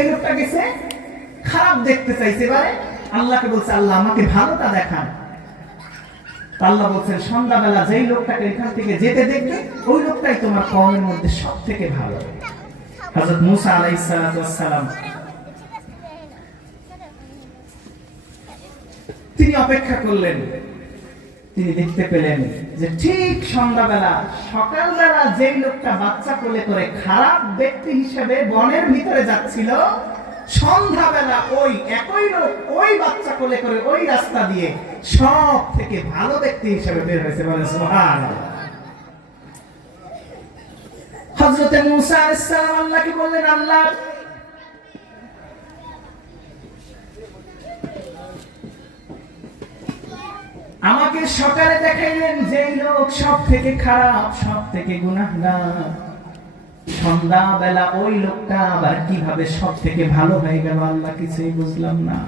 এই লোকটা গেছে খারাপ দেখতে চাইছে, এবারে আল্লাহকে বলছে আল্লাহ আমাকে ভালোটা দেখান। আল্লাহ বলছেন সন্ধ্যাবেলা যেই লোকটাকে এখান থেকে যেতে দেখবে ওই লোকটাই তোমার কওমের মধ্যে সব থেকে ভালো। হযরত মুসা আলাইহিস সালাম তিনি অপেক্ষা করলেন, তিনি দেখতে পেলেন যে ঠিক সন্ধ্যাবেলা সকালবেলা যেই লোকটা বাচ্চা কোলে করে খারাপ ব্যক্তি হিসেবে বনের ভিতরে যাচ্ছিল, সন্ধ্যাবেলা ওই একই লোক ওই বাচ্চা কোলে করে ওই রাস্তা দিয়ে সব থেকে ভালো ব্যক্তি হিসেবে বের হয়েছে। বলে সুবহানাল্লাহ। হযরত মুসা আলাইহিস সালাম আল্লাহকে বললেন, আল্লাহ আমাকে সকালে দেখাইলেন যেই লোক সব থেকে খারাপ, সব থেকে গুনাহগার, সন্ধ্যাবেলা ওই লোকটা আবার কিভাবে সব থেকে ভালো হয়ে গেল আল্লাহ কিছুই বুঝলাম না।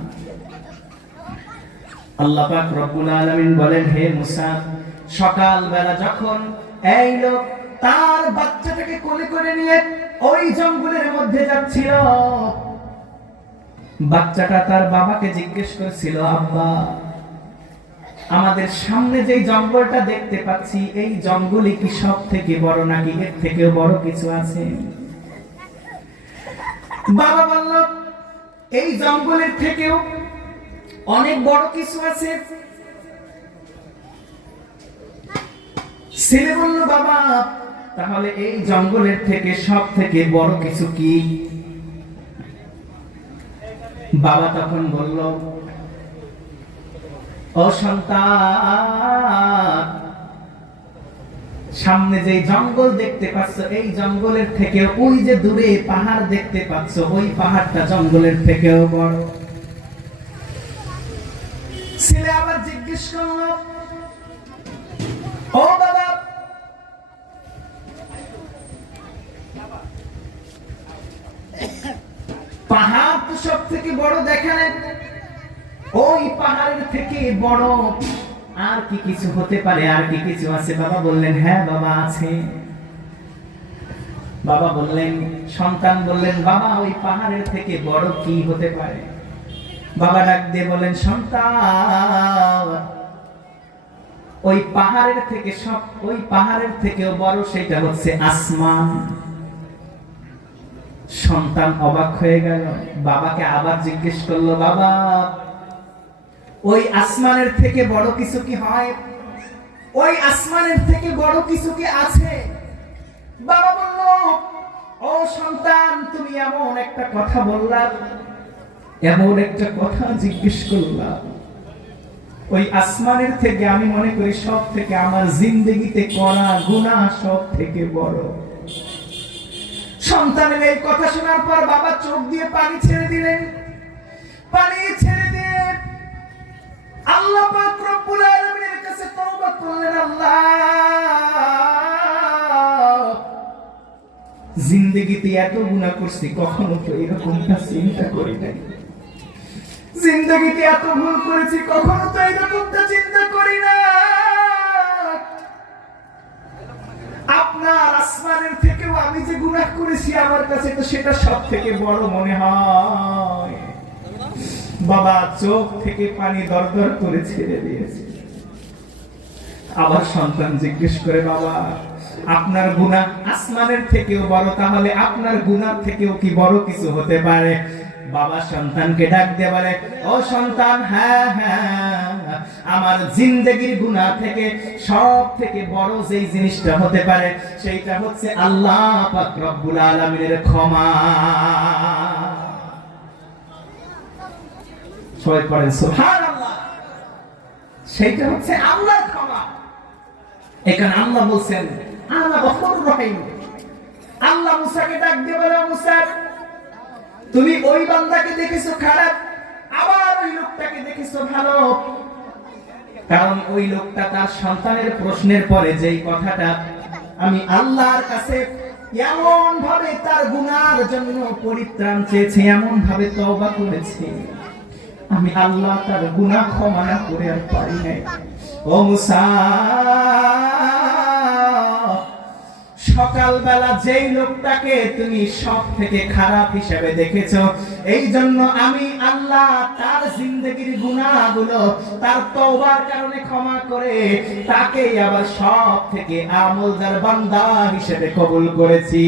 আল্লাহ পাক রব্বুল আলামিন বলেন, হে মুসা, সকালবেলা যখন এই লোক তার বাচ্চাটাকে কোলে করে নিয়ে ওই জঙ্গলের মধ্যে যাচ্ছিল, বাচ্চাটা তার বাবাকে জিজ্ঞেস করেছিল, আব্বা আমাদের সামনে যে জঙ্গলটা দেখতে পাচ্ছি এই জঙ্গলই কি সব থেকে বড় নাকি এর থেকেও বড় কিছু আছে? বাবা বলল এই জঙ্গলের থেকেও অনেক বড় কিছু আছে। ছেলে বলল, বাবা তাহলে এই জঙ্গলের থেকে সব থেকে বড় কিছু কি? বাবা তখন বলল, ও সন্তান, সামনে যে জঙ্গল দেখতে পাচ্ছ এই জঙ্গলের থেকে ওই যে দূরে পাহাড় দেখতে পাচ্ছ ওই পাহাড়টা জঙ্গলের থেকেও বড়। ছেলে আবার জিজ্ঞেস করল, ও বাবা পাহাড় তো সব থেকে বড় দেখালেন, ওই পাহাড়ের থেকে বড় আর কি কিছু হতে পারে? আর কি কিছু আছে? বাবা বললেন, হ্যাঁ বাবা আছে। বাবা বললেন, সন্তান বললেন, বাবা ওই পাহাড়ের থেকে বড় কি হতে পারে? বাবা ডাক দিয়ে বলেন, সন্তান ওই পাহাড়ের থেকে ওই পাহাড়ের থেকেও বড়, সেটা হচ্ছে আসমান। সন্তান অবাক হয়ে গেল, বাবাকে আবার জিজ্ঞেস করলো, বাবা ওই আসমানের থেকে বড় কিছু কি হয়? ওই আসমানের থেকে বড় কিছু কি আছে? বাবা বলল, ও সন্তান তুমি এমন একটা কথা বললা, এমন একটা কথা জিজ্ঞেস করলা, ওই আসমানের থেকে আমি মনে করি সব থেকে আমার জিন্দেগিতে করা গুনাহ সব থেকে বড়। সন্তানের এই কথা শোনার পর বাবা চোখ দিয়ে পানি ছেড়ে দিলেন। পানি ছেড়ে দিয়ে আল্লাহ পাক রব্বুল আলামিনের কাছে তওবা করলেন, আল্লাহ জিন্দেগিতে এত গুনাহ করছি, কখনো তো এরকমটা চিন্তা করি নাই। জিন্দেগিতে এত ভুল করেছি, কখনো তো এরকমটা চিন্তা করি না। আপনার আসমানের থেকেও আমি যে গুনাহ করেছি আমার কাছে তো সেটা সব থেকে বড় মনে হয়। বাবা চোখ থেকে পানি দরদর করে ছেড়ে দিয়েছে। আবার সন্তান জিজ্ঞেস করে, বাবা আপনার গুনাহ আসমানের থেকেও বড়, তাহলে আপনার গুনাহ থেকেও কি বড় কিছু হতে পারে? বাবা সন্তানকে ডাক দিয়ে বলে, ও সন্তান, হ্যাঁ হ্যাঁ আমার জিন্দেগির গুনাহ থেকে সব থেকে বড় যেই জিনিসটা হতে পারে সেইটা হচ্ছে আল্লাহ পাক রব্বুল আলামিনের ক্ষমা। সবাই পড়েন সুবহানাল্লাহ। সেইটা হচ্ছে আল্লাহর ক্ষমা। এখানে আল্লাহ বলছেন আল্লাহ গফুরুর রহিম। আল্লাহ মুসাকে ডাক দিয়ে বলে, মুসা তুমি ওই বান্দাকে দেখেছো খারাপ, আবার ওই লোকটাকে দেখেছো ভালো। কারণ ওই লোকটা তার সন্তানের প্রশ্নের পরে যেই কথাটা আমি আল্লাহর কাছে এমন ভাবে তার গুনার জন্য পরিত্রাণ চেয়েছে, এমন ভাবে তওবা করেছে, আমি আল্লাহ তার গুনাহ ক্ষমা না করে আর পারি নাই। ও মুসা সকালবেলা যেই লোকটাকে তুমি সব থেকে খারাপ হিসেবে দেখেছো, এই জন্য আমি আল্লাহ তার জিন্দেগির গুনাহগুলো তার তওবার কারণে ক্ষমা করে তাকে আবার সব থেকে আমলদার বান্দা হিসেবে কবুল করেছি।